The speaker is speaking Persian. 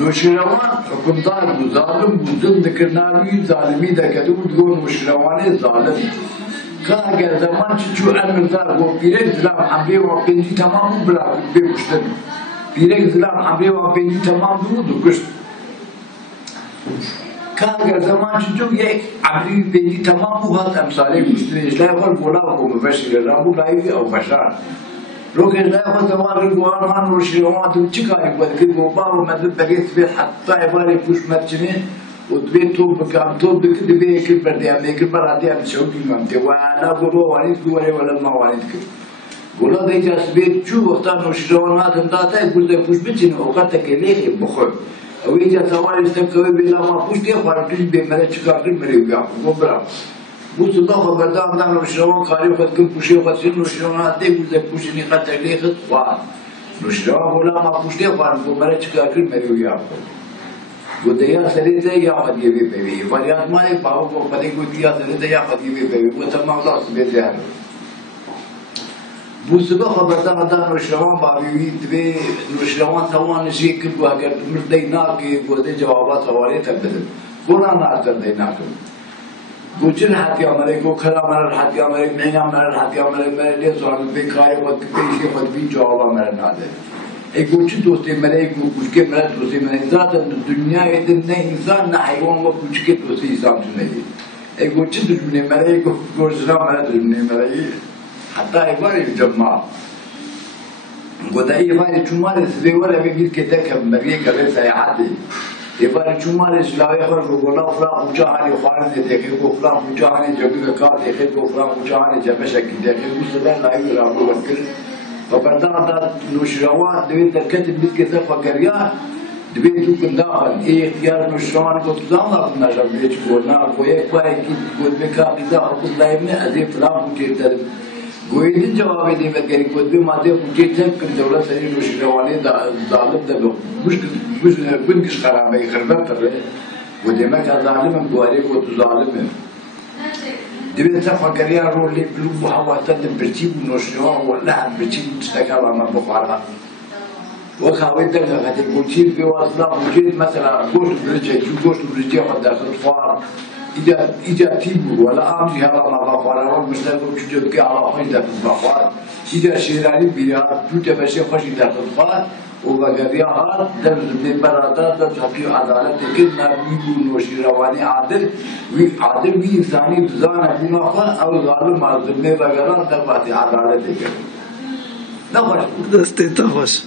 نوشیروان حکمدار بود، ظالم بود، ظلم دکرناوی ظالمی دکرد بود، گو نوشیروانه ظالم. که اگر زمان چو امردار گو پیرک زلام حمله و پنجی تمام بود بلا بکشتن. پیرک زلام حمله و پنجی تمام بود و کشت. که اگر زمان چو یک حمله پنجی تمام بود هست امثاله کشتن. اشلای خود بولا و مفشر رامو لایوی او فشار. روکه اشلای خود زمان گوان خان نوشیروان تو چی کاری بود که گو بابا مدد بگیت به حتی عباره پوش مرچنه و دوی توب بکام توب بکد دوی یکل بردیم یکل برادیم شوکی ممته و انا گلو وانید گواره ولد ما وانید کرد گلو دیجا سبید چو وقتا نوشیروان هاتم داتا گلده پوش بچینه اوقات تکلیخی بخور او ایجا سوال استمکوی بیلا ما پوش دی خوارم توی بیمره چکار دی مریو بیام گو برام بود صدا خبردار دام نوشیروان کاری خود کم پوشی خود سیر نوشیروان هاتی گلده پوشینی خد تکلیخت خواه نوشیروان بولا ما پوش دی خوارم بیمره چکار دی مریو بیام گودیا سریته یا خدیوی پیوی فریاد مای باو کو پدی گودیا سریته یا خدیوی پیوی و تمام لاس بیزار بوسبه خبردار دان نوشروان باوی دوی نوشروان توان شیک کو اگر مرده ناکی گوده جوابات حواله تبدل کونا ناتر دینا کو گوچن حتی امره کو خرا مر حتی امره مینا مر حتی امره مر سوال بیکار وقت پیش خود بی جواب مر ناده ایگوچی دوستی مره ایگو کوچکه مره دوستی مره zaten dünyada ne insan ne hayvan ve küçük dostu insan tüneli. Egoçi düşmüne mere ego gorjuna mere düşmüne mere hatta evvari cemma. Godai evvari çumare size vara bir kete kemeriye kare seyahati. Evvari çumare silahı khar gola fran uca hani kharin de ki go fran uca hani cebi kar de go fran uca hani cebe şekilde ki bu sefer layık rabu bakır. فبردان نوشروان دوی ترکت بیت که سفا کریا دوی تو کن داخل ای اختیار نوشروان کو تزام لازم نشد بیچ گونا کوی کوی کی گود بکا بیزا حکم دائمه از فلان بوجه تر گویدین جواب دی بگری گود به ماده بوجه تر کن دولت سری نوشروانی ظالم دبو مش بنکش خرابه خربت تر گودی ما که ظالم گواری کو تو ظالم دوی سفا کریا رو لی کلوب هوا تد برچی نوشروان ولا برچی تکالا ما بخارا وخاوي دغه غادي بوجيل في واصله بوجيل مثلا قوش برجع قوش برجع قد الفار اذا تيبو ولا امشي هذا ما بخار ولا مشتاق وجود كي على خوين ده بخار اذا شيراني بيا توت بشي خوش ده بخار وبغيرها ده بالبرادات ده حقي عدالت كنا بيقول نوشيرواني عادل وي انساني ځان ابونا او ظالم مظلوم وغيرها ده عدالت كده نه خوش دسته ته خوش